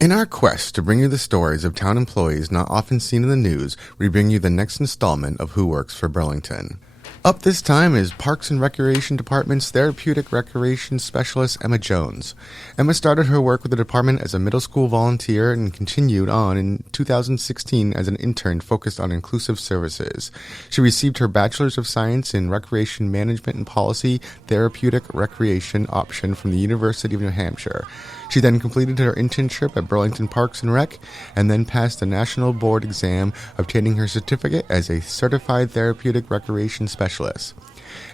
In our quest to bring you the stories of town employees not often seen in the news, we bring you the next installment of Who Works for Burlington. Up this time is Parks and Recreation Department's Therapeutic Recreation Specialist Emma Jones. Emma started her work with the department as a middle school volunteer and continued on in 2016 as an intern focused on inclusive services. She received her Bachelor's of Science in Recreation Management and Policy Therapeutic Recreation option from the University of New Hampshire. She then completed her internship at Burlington Parks and Rec and then passed the National Board exam, obtaining her certificate as a Certified Therapeutic Recreation Specialist.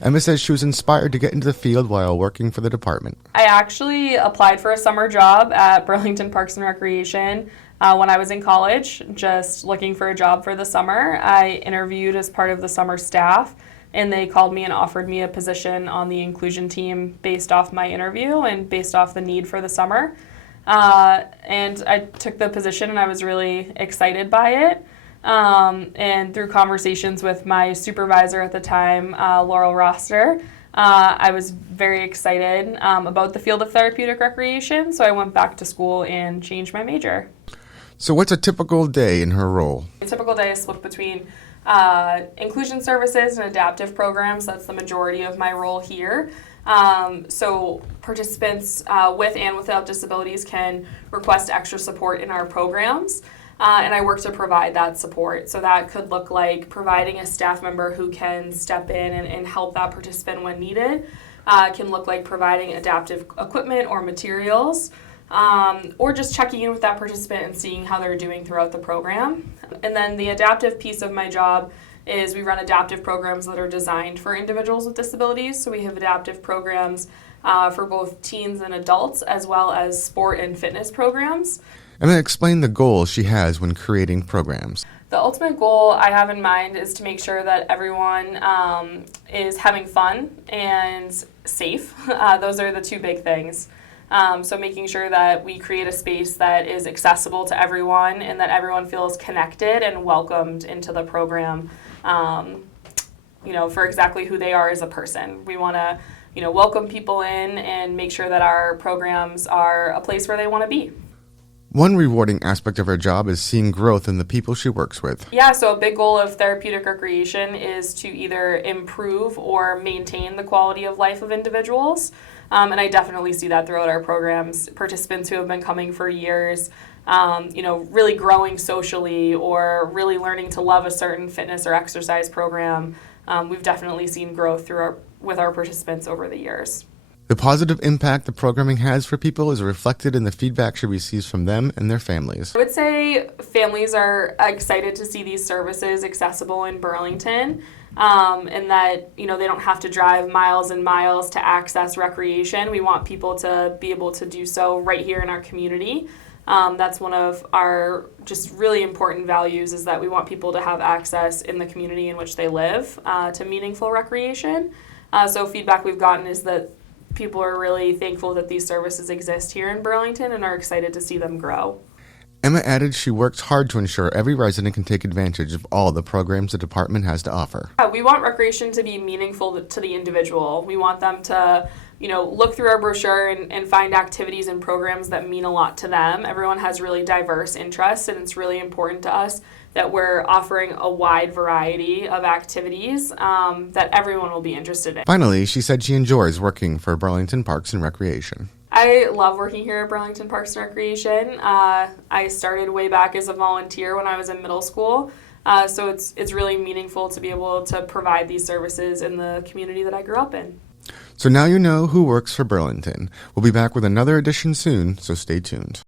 Emma says she was inspired to get into the field while working for the department. I actually applied for a summer job at Burlington Parks and Recreation when I was in college, just looking for a job for the summer. I interviewed as part of the summer staff, and they called me and offered me a position on the inclusion team based off my interview and based off the need for the summer. And I took the position, and I was really excited by it. And through conversations with my supervisor at the time, Laurel Roster, I was very excited about the field of therapeutic recreation, so I went back to school and changed my major. So what's a typical day in her role? A typical day is split between inclusion services and adaptive programs. That's the majority of my role here. So participants with and without disabilities can request extra support in our programs, and I work to provide that support. So that could look like providing a staff member who can step in and help that participant when needed. It can look like providing adaptive equipment or materials, or just checking in with that participant and seeing how they're doing throughout the program. And then the adaptive piece of my job is we run adaptive programs that are designed for individuals with disabilities. So we have adaptive programs for both teens and adults, as well as sport and fitness programs. Emma explained the goals she has when creating programs. The ultimate goal I have in mind is to make sure that everyone is having fun and safe. Those are the two big things. So making sure that we create a space that is accessible to everyone and that everyone feels connected and welcomed into the program, for exactly who they are as a person. We want to, welcome people in and make sure that our programs are a place where they want to be. One rewarding aspect of her job is seeing growth in the people she works with. Yeah, so a big goal of therapeutic recreation is to either improve or maintain the quality of life of individuals. And I definitely see that throughout our programs. Participants who have been coming for years, really growing socially or really learning to love a certain fitness or exercise program. We've definitely seen growth with our participants over the years. The positive impact the programming has for people is reflected in the feedback she receives from them and their families. I would say families are excited to see these services accessible in Burlington, and that they don't have to drive miles and miles to access recreation. We want people to be able to do so right here in our community. That's one of our just really important values, is that we want people to have access in the community in which they live to meaningful recreation. So feedback we've gotten is that people are really thankful that these services exist here in Burlington and are excited to see them grow. Emma added she works hard to ensure every resident can take advantage of all the programs the department has to offer. We want recreation to be meaningful to the individual. We want them to look through our brochure and find activities and programs that mean a lot to them. Everyone has really diverse interests, and it's really important to us that we're offering a wide variety of activities that everyone will be interested in. Finally, she said she enjoys working for Burlington Parks and Recreation. I love working here at Burlington Parks and Recreation. I started way back as a volunteer when I was in middle school, so it's really meaningful to be able to provide these services in the community that I grew up in. So now you know who works for Burlington. We'll be back with another edition soon, so stay tuned.